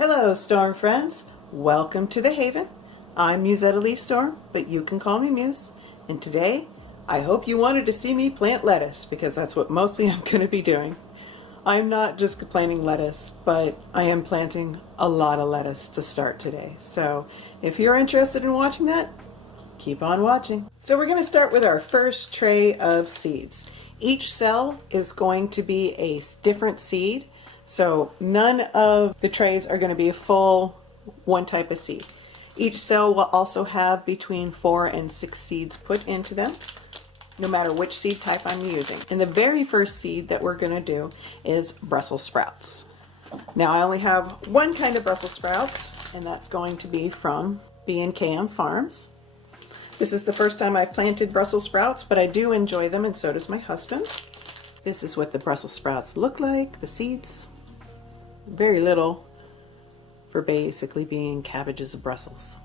Hello, Storm friends. Welcome to the Haven. I'm Mussetta Lee Storm, but you can call me Muse. And today, I hope you wanted to see me plant lettuce because that's what mostly I'm going to be doing. I'm not just planting lettuce, but I am planting a lot of lettuce to start today. So if you're interested in watching that, keep on watching. So we're going to start with our first tray of seeds. Each cell is going to be a different seed. So none of the trays are going to be a full one type of seed. Each cell will also have between 4 and 6 seeds put into them, no matter which seed type I'm using. And the very first seed that we're going to do is Brussels sprouts. Now I only have one kind of Brussels sprouts, and that's going to be from B&KM Farms. This is the first time I've planted Brussels sprouts, but I do enjoy them, and so does my husband. This is what the Brussels sprouts look like, the seeds. Very little for basically being cabbages of Brussels.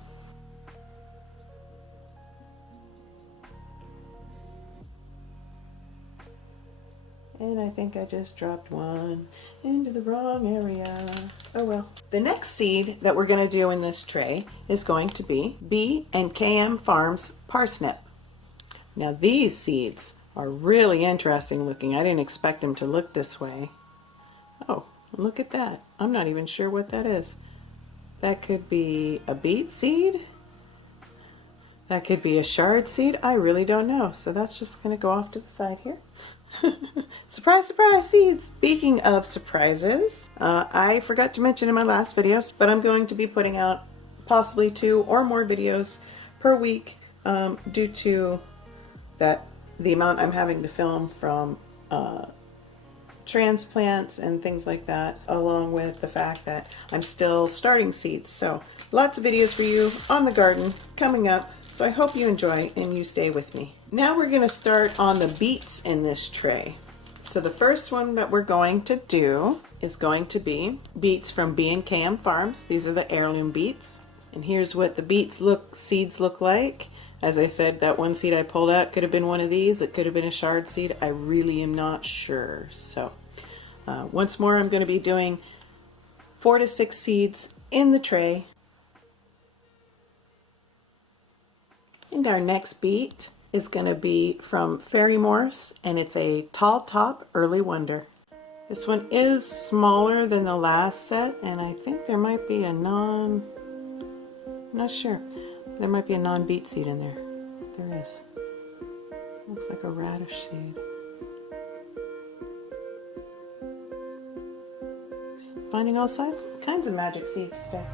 And I think I just dropped one into the wrong area. Oh well. The next seed that we're going to do in this tray is going to be B&KM Farms Parsnip. Now these seeds are really interesting looking. I didn't expect them to look this way. Oh, look at that. I'm not even sure what that is. That could be a beet seed. That could be a chard seed. I really don't know. So that's just going to go off to the side here. Surprise, surprise, seeds! Speaking of surprises, I forgot to mention in my last video, but I'm going to be putting out possibly 2 or more videos per week due to the amount I'm having to film from transplants and things like that, along with the fact that I'm still starting seeds. So lots of videos for you on the garden coming up. So I hope you enjoy and you stay with me. Now we're going to start on the beets in this tray. So the first one that we're going to do is going to be beets from B&KM Farms. These are the heirloom beets. And here's what the seeds look like. As I said, that one seed I pulled out could have been one of these. It could have been a chard seed. I really am not sure. So once more, I'm going to be doing 4 to 6 seeds in the tray. And our next beet is going to be from Fairy Morse, and it's a tall top early wonder. This one is smaller than the last set, and I think there might be a not sure. There might be a non-beet seed in there. There is. Looks like a radish seed. Just finding all kinds of magic seeds today.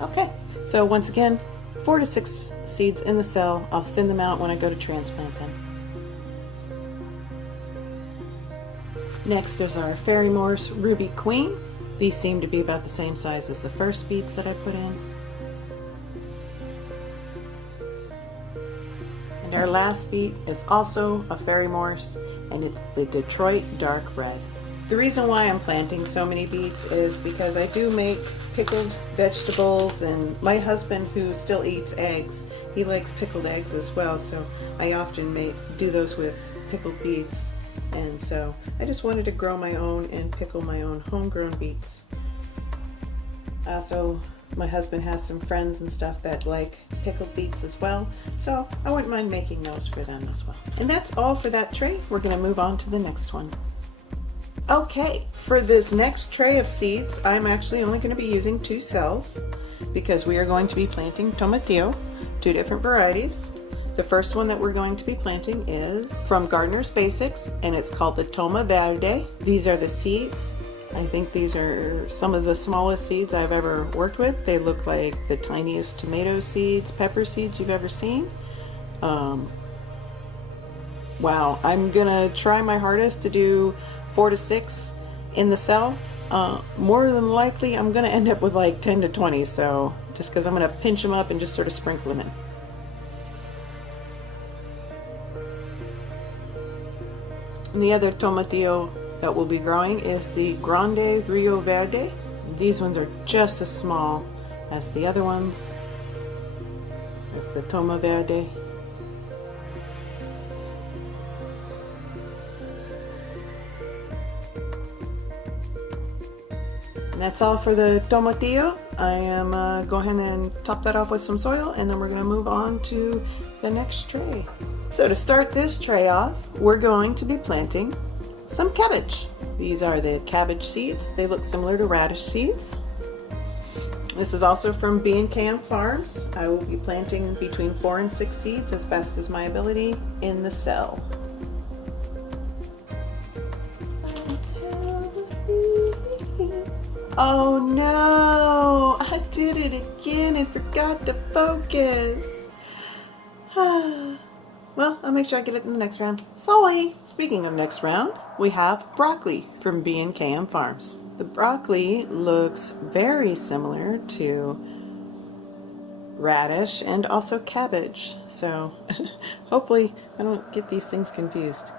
Okay, so once again, 4 to 6 seeds in the cell. I'll thin them out when I go to transplant them. Next is our Fairy Morse Ruby Queen. These seem to be about the same size as the first beets that I put in. And our last beet is also a Fairy Morse, and it's the Detroit Dark Red. The reason why I'm planting so many beets is because I do make pickled vegetables, and my husband, who still eats eggs, he likes pickled eggs as well, so I often do those with pickled beets. And so I just wanted to grow my own and pickle my own homegrown beets. Also, my husband has some friends and stuff that like pickled beets as well, so I wouldn't mind making those for them as well. And that's all for that tray. We're going to move on to the next one. Okay, for this next tray of seeds, I'm actually only going to be using 2 cells because we are going to be planting Tomatillo, 2 different varieties. The first one that we're going to be planting is from Gardener's Basics, and it's called the Toma Verde. These are the seeds. I think these are some of the smallest seeds I've ever worked with. They look like the tiniest tomato seeds, pepper seeds you've ever seen. Wow, I'm gonna try my hardest to do 4 to 6 in the cell. More than likely I'm gonna end up with like 10 to 20, so just because I'm gonna pinch them up and just sort of sprinkle them in. And the other tomatillo that we'll be growing is the Grande Rio Verde. These ones are just as small as the other ones, as the Toma Verde. that's all for the tomatillo. I am go ahead and top that off with some soil, and then we're going to move on to the next tray. So to start this tray off, we're going to be planting some cabbage. These are the cabbage seeds. They look similar to radish seeds. This is also from B&KM Farms. I will be planting between 4 and 6 seeds as best as my ability in the cell. Oh no! I did it again and forgot to focus. Well, I'll make sure I get it in the next round. Sorry! Speaking of next round, we have broccoli from B&KM Farms. The broccoli looks very similar to radish and also cabbage. So hopefully I don't get these things confused.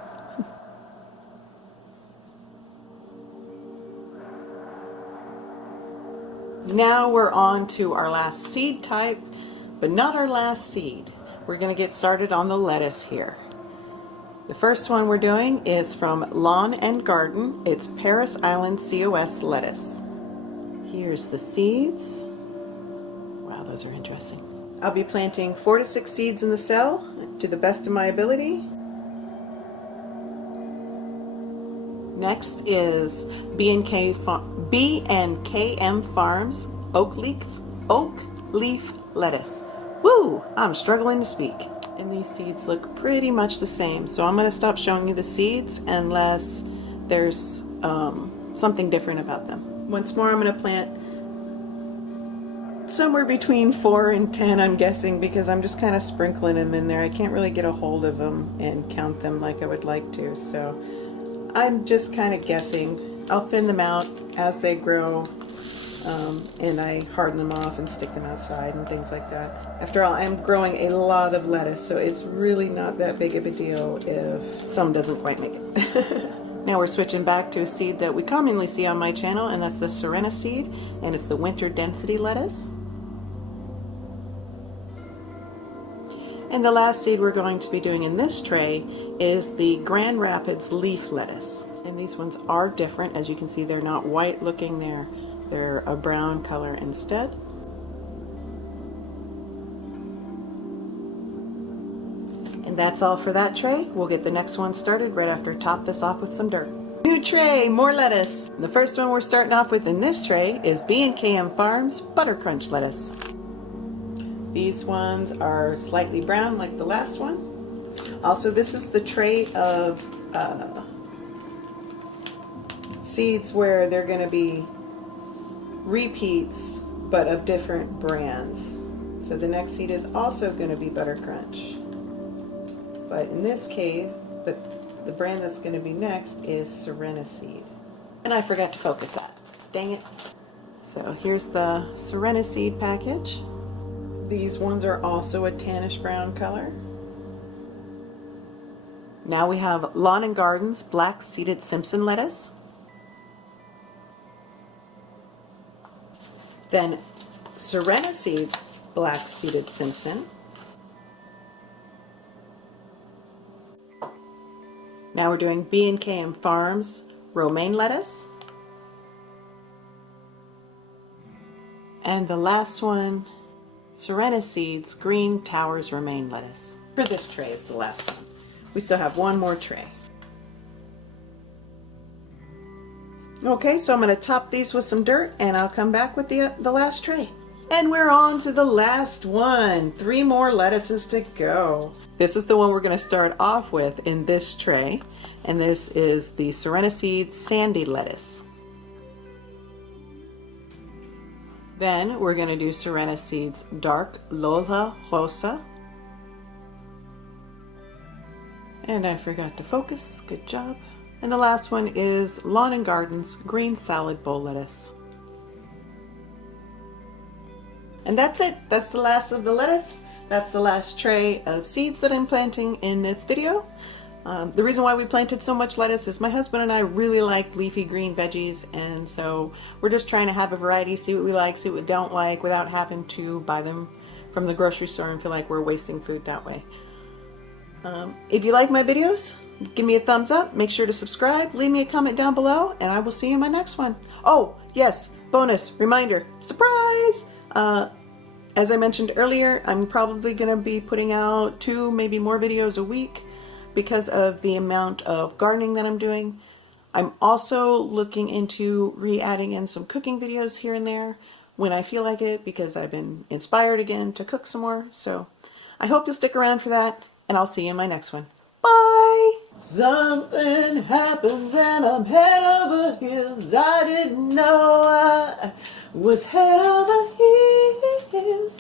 Now we're on to our last seed type, but not our last seed. We're going to get started on the lettuce here. The first one we're doing is from Lawn and Garden. It's Paris Island COS lettuce. Here's the seeds. Wow, those are interesting. I'll be planting 4 to 6 seeds in the cell to the best of my ability. Next is B&KM Farms Oak Leaf Lettuce. Woo! I'm struggling to speak. And these seeds look pretty much the same, so I'm going to stop showing you the seeds unless there's something different about them. Once more, I'm going to plant somewhere between 4 and 10, I'm guessing, because I'm just kind of sprinkling them in there. I can't really get a hold of them and count them like I would like to, so I'm just kind of guessing. I'll thin them out as they grow, and I harden them off and stick them outside and things like that. After all, I'm growing a lot of lettuce, so it's really not that big of a deal if some doesn't quite make it. Now we're switching back to a seed that we commonly see on my channel, and that's the Serena seed, and it's the winter density lettuce. And the last seed we're going to be doing in this tray is the Grand Rapids leaf lettuce. And these ones are different. As you can see, they're not white looking, they're a brown color instead. And that's all for that tray. We'll get the next one started right after I top this off with some dirt. New tray, more lettuce. The first one we're starting off with in this tray is B&KM Farms Butter Crunch lettuce. These ones are slightly brown like the last one. Also, this is the tray of seeds where they're going to be repeats but of different brands. So the next seed is also going to be Butter Crunch. But in this case, the brand that's going to be next is Serena seed. And I forgot to focus that. Dang it. So here's the Serena seed package. These ones are also a tannish brown color. Now we have Lawn and Garden's Black Seeded Simpson lettuce. Then Serena Seeds Black Seeded Simpson. Now we're doing B&KM Farms romaine lettuce. And the last one, Serena Seeds Green Towers romaine lettuce. For this tray is the last one. We still have one more tray. Okay, so I'm going to top these with some dirt and I'll come back with the last tray. And we're on to the last one. 3 more lettuces to go. This is the one we're going to start off with in this tray. And this is the Serena Seeds Sandy lettuce. Then we're going to do Serena Seeds Dark Lola Rosa. And I forgot to focus. Good job. And the last one is Lawn and Garden's Green Salad Bowl lettuce. And that's it. That's the last of the lettuce. That's the last tray of seeds that I'm planting in this video. The reason why we planted so much lettuce is my husband and I really like leafy green veggies, and so we're just trying to have a variety, see what we like, see what we don't like, without having to buy them from the grocery store and feel like we're wasting food that way. If you like my videos, give me a thumbs up, make sure to subscribe, leave me a comment down below, and I will see you in my next one. Oh, yes, bonus, reminder, surprise! As I mentioned earlier, I'm probably going to be putting out 2, maybe more videos a week because of the amount of gardening that I'm doing. I'm also looking into re-adding in some cooking videos here and there when I feel like it, because I've been inspired again to cook some more. So I hope you'll stick around for that, and I'll see you in my next one. Bye! Something happens and I'm head over heels. I didn't know I was head over